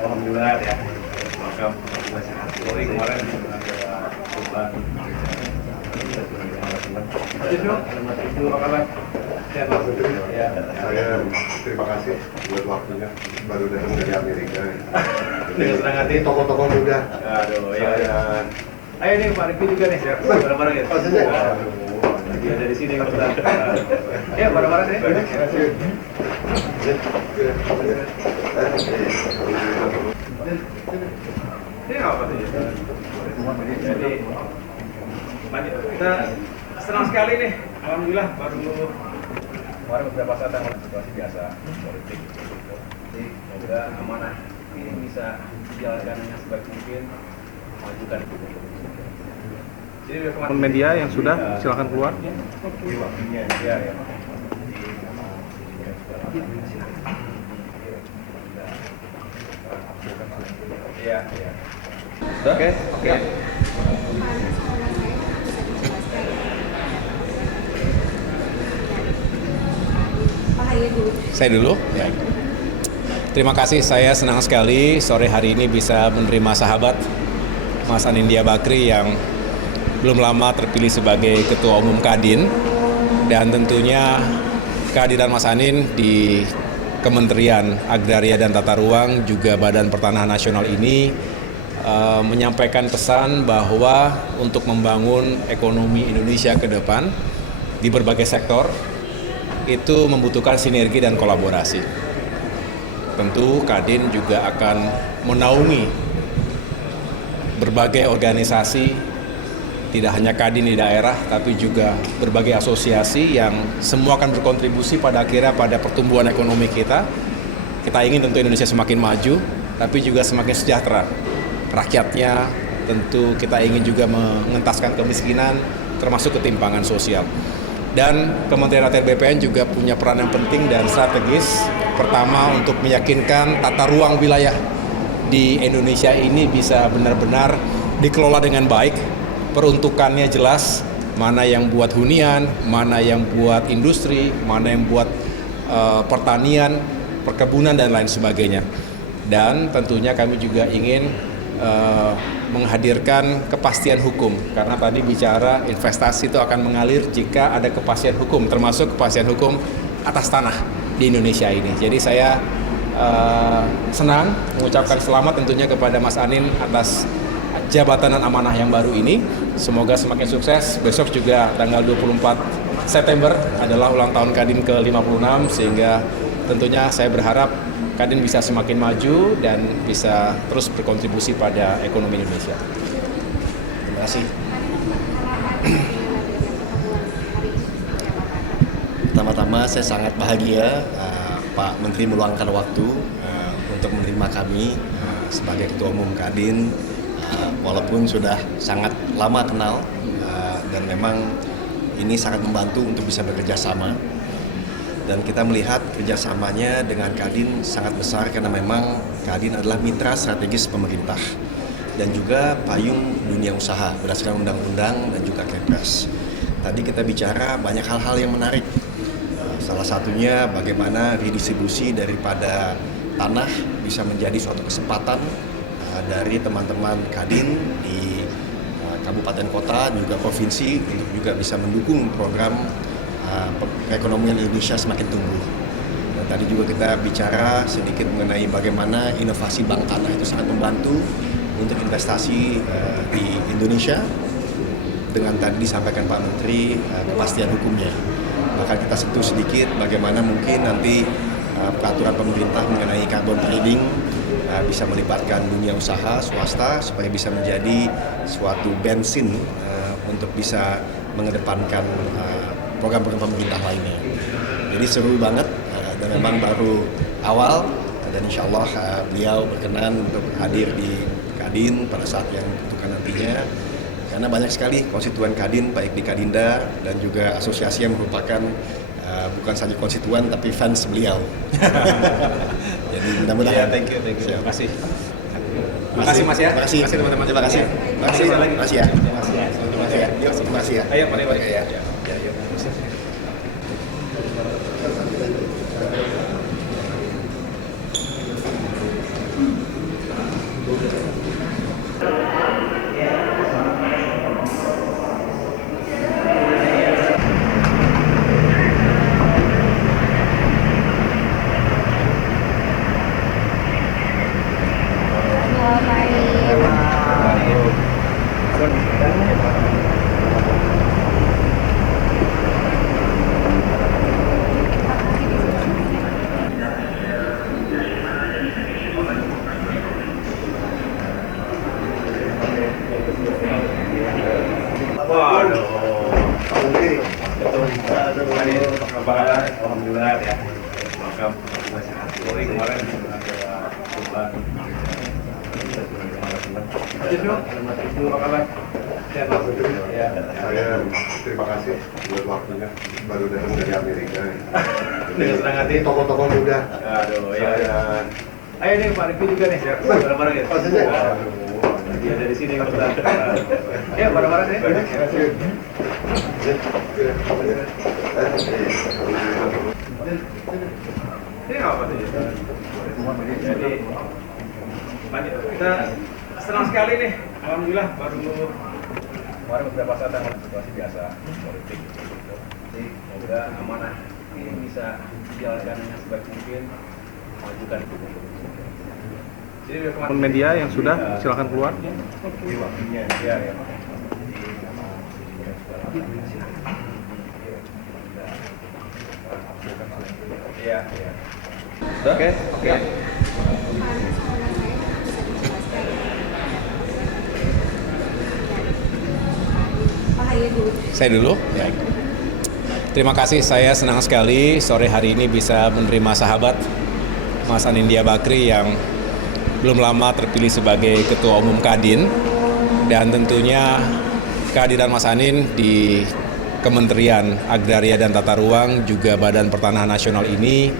Alhamdulillah ya. Makam Polri kemarin ada beban. Saya terima kasih buat waktunya, baru datang dari Amerika. Dengan senang hati. Tokoh-tokoh muda. Aduh, ya. Ayo nih Pak Riki juga nih, bareng-bareng ya. Lagi ada di sini kebetulan. Ya, bareng-bareng ya. Ini apa sih? Jadi, kita senang sekali nih. Alhamdulillah baru kemarin beberapa saat dalam situasi biasa politik. Jadi semoga amanah ini bisa dijalankan dengan sebaik mungkin, majukan. Jadi media yang sudah silakan keluar. Ya, ya. Iya, iya. Oke, oke. Saya dulu. Ya. Terima kasih, saya senang sekali sore hari ini bisa menerima sahabat Mas Anindya Bakri yang belum lama terpilih sebagai Ketua Umum Kadin, dan tentunya kehadiran Mas Anin di Kementerian Agraria dan Tata Ruang juga Badan Pertanahan Nasional ini menyampaikan pesan bahwa untuk membangun ekonomi Indonesia ke depan di berbagai sektor itu membutuhkan sinergi dan kolaborasi. Tentu Kadin juga akan menaungi berbagai organisasi, tidak hanya Kadin di daerah, tapi juga berbagai asosiasi yang semua akan berkontribusi pada akhirnya pada pertumbuhan ekonomi kita. Kita ingin tentu Indonesia semakin maju, tapi juga semakin sejahtera. Rakyatnya tentu kita ingin juga mengentaskan kemiskinan, termasuk ketimpangan sosial. Dan Kementerian ATR BPN juga punya peran yang penting dan strategis. Pertama, untuk meyakinkan tata ruang wilayah di Indonesia ini bisa benar-benar dikelola dengan baik. Peruntukannya jelas, mana yang buat hunian, mana yang buat industri, mana yang buat pertanian, perkebunan, dan lain sebagainya. Dan tentunya kami juga ingin menghadirkan kepastian hukum, karena tadi bicara investasi itu akan mengalir jika ada kepastian hukum, termasuk kepastian hukum atas tanah di Indonesia ini. Jadi saya senang mengucapkan selamat tentunya kepada Mas Anin atas jabatan dan amanah yang baru ini. Semoga semakin sukses. Besok juga tanggal 24 September adalah ulang tahun Kadin ke-56, sehingga tentunya saya berharap Kadin bisa semakin maju dan bisa terus berkontribusi pada ekonomi Indonesia. Terima kasih. Pertama-tama saya sangat bahagia Pak Menteri meluangkan waktu untuk menerima kami sebagai Ketua Umum Kadin, walaupun sudah sangat lama kenal dan memang ini sangat membantu untuk bisa bekerja sama. Dan kita melihat kerjasamanya dengan Kadin sangat besar karena memang Kadin adalah mitra strategis pemerintah dan juga payung dunia usaha berdasarkan undang-undang dan juga Kepres. Tadi kita bicara banyak hal-hal yang menarik. Salah satunya bagaimana redistribusi daripada tanah bisa menjadi suatu kesempatan dari teman-teman Kadin di kabupaten kota juga provinsi untuk juga bisa mendukung program perekonomian Indonesia semakin tumbuh. Dan tadi juga kita bicara sedikit mengenai bagaimana inovasi bank tanah itu sangat membantu untuk investasi di Indonesia. Dengan tadi disampaikan Pak Menteri kepastian hukumnya. Maka kita sentuh sedikit bagaimana mungkin nanti peraturan pemerintah mengenai carbon trading bisa melibatkan dunia usaha swasta supaya bisa menjadi suatu bensin untuk bisa mengedepankan program-program pemerintah lainnya. Jadi seru banget dan memang baru awal, dan insya Allah beliau berkenan untuk hadir di Kadin pada saat yang ditentukan nantinya, karena banyak sekali konstituen Kadin baik di Kadinda dan juga asosiasi yang merupakan bukan saja konstituen tapi fans beliau. Jadi Iya, mudah-mudahan. thank you. Terima kasih. Terima kasih Mas ya. Terima kasih teman-teman. Terima kasih. Terima kasih. Terima kasih ya. Terima kasih ya. Terima kasih ya. Ayo, mari. Ya. Yuk. Waduh. Apa kabar? Alhamdulillah ya. Welcome. Sorry kemarin ada beban. Apa kabar? Sehat, Mas? Ya. Saya terima kasih buat waktunya. Baru datang dari Amerika. Dengan senang hati. Ini tokoh-tokoh muda. Aduh, ya. Saya Ayo nih Pak Riki juga nih. Bareng-bareng ya. Pas aja. Dia dari sini kebetulan. Ya, bareng-bareng ya. Ini apa tuh? Jadi kita senang sekali nih. Alhamdulillah baru kemarin beberapa saat dengan situasi biasa politik. Jadi semoga amanah ini bisa dijalankan dengan sebaik mungkin, majukan. Jadi teman media yang sudah silakan keluar. Ya. Iya. Oke. Saya dulu. Baik. Terima kasih, saya senang sekali sore hari ini bisa menerima sahabat Mas Anindya Bakri yang belum lama terpilih sebagai Ketua Umum Kadin, dan tentunya kehadiran Mas Anin di Kementerian Agraria dan Tata Ruang juga Badan Pertanahan Nasional ini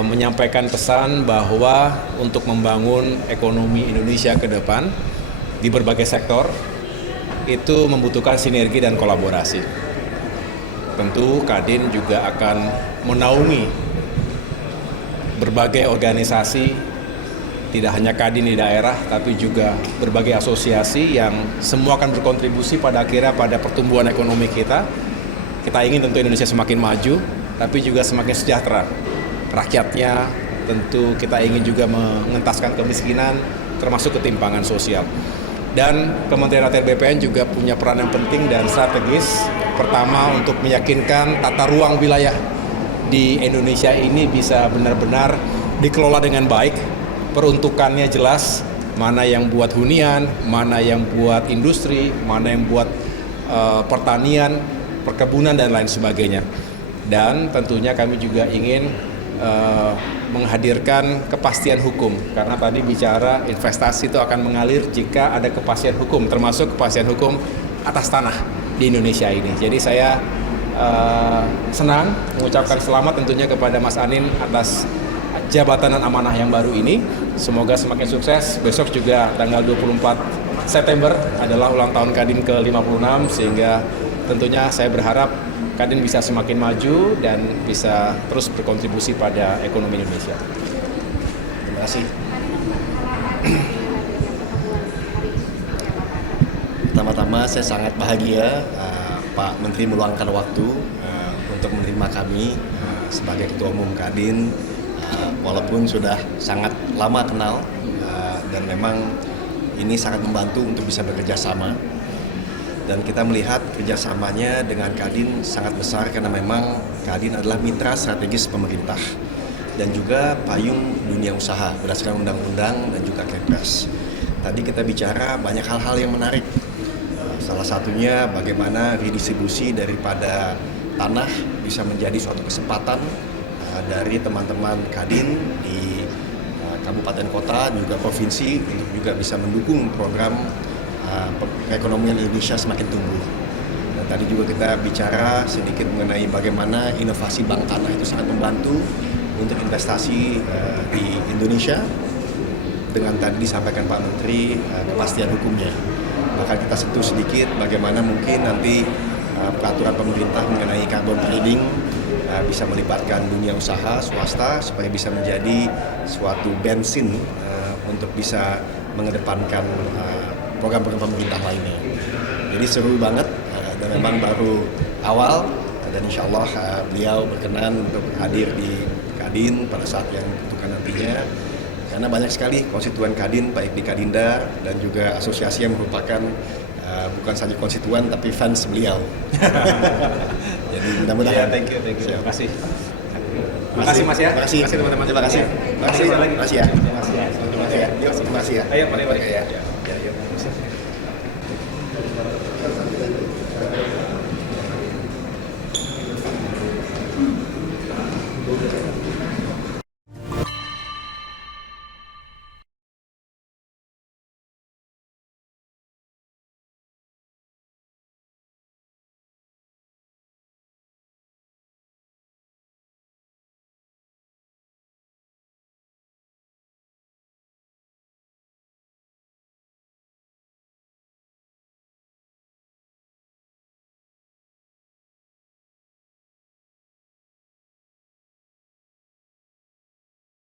menyampaikan pesan bahwa untuk membangun ekonomi Indonesia ke depan di berbagai sektor itu membutuhkan sinergi dan kolaborasi. Tentu Kadin juga akan menaungi berbagai organisasi, tidak hanya Kadin di daerah, tapi juga berbagai asosiasi yang semua akan berkontribusi pada akhirnya pada pertumbuhan ekonomi kita. Kita ingin tentu Indonesia semakin maju, tapi juga semakin sejahtera. Rakyatnya tentu kita ingin juga mengentaskan kemiskinan, termasuk ketimpangan sosial. Dan Kementerian ATR BPN juga punya peran yang penting dan strategis. Pertama, untuk meyakinkan tata ruang wilayah di Indonesia ini bisa benar-benar dikelola dengan baik. Peruntukannya jelas, mana yang buat hunian, mana yang buat industri, mana yang buat pertanian, perkebunan, dan lain sebagainya. Dan tentunya kami juga ingin menghadirkan kepastian hukum, karena tadi bicara investasi itu akan mengalir jika ada kepastian hukum, termasuk kepastian hukum atas tanah di Indonesia ini. Jadi saya senang mengucapkan selamat tentunya kepada Mas Anin atas jabatan dan amanah yang baru ini. Semoga semakin sukses. Besok juga tanggal 24 September adalah ulang tahun Kadin ke-56, sehingga tentunya saya berharap Kadin bisa semakin maju dan bisa terus berkontribusi pada ekonomi Indonesia. Terima kasih. Pertama-tama saya sangat bahagia Pak Menteri meluangkan waktu untuk menerima kami sebagai Ketua Umum Kadin, walaupun sudah sangat lama kenal dan memang ini sangat membantu untuk bisa bekerja sama. Dan kita melihat kerjasamanya dengan Kadin sangat besar karena memang Kadin adalah mitra strategis pemerintah dan juga payung dunia usaha berdasarkan undang-undang dan juga Kepres. Tadi kita bicara banyak hal-hal yang menarik. Salah satunya bagaimana redistribusi daripada tanah bisa menjadi suatu kesempatan dari teman-teman Kadin di kabupaten kota juga provinsi untuk juga bisa mendukung program perekonomian Indonesia semakin tumbuh. Dan Tadi juga kita bicara sedikit mengenai bagaimana inovasi bank tanah itu sangat membantu untuk investasi di Indonesia. Dengan tadi disampaikan Pak Menteri kepastian hukumnya. Bahkan kita sentuh sedikit bagaimana mungkin nanti peraturan pemerintah mengenai carbon trading bisa melibatkan dunia usaha swasta supaya bisa menjadi suatu bensin untuk bisa mengedepankan program-program pemerintah lainnya. Jadi seru banget dan memang baru awal dan insya Allah beliau berkenan untuk hadir di Kadin pada saat yang ditentukan nantinya. Karena banyak sekali konstituen Kadin, baik di Kadinda dan juga asosiasi yang merupakan bukan saja konstituen tapi fans beliau. Jadi mudah-mudahan. Thank you. Terima kasih. Terima kasih Mas ya. Terima kasih teman-teman. Terima kasih. Terima kasih lagi. Terima kasih ya. Terima kasih ya. Terima kasih ya. Ayo, mari. Ya.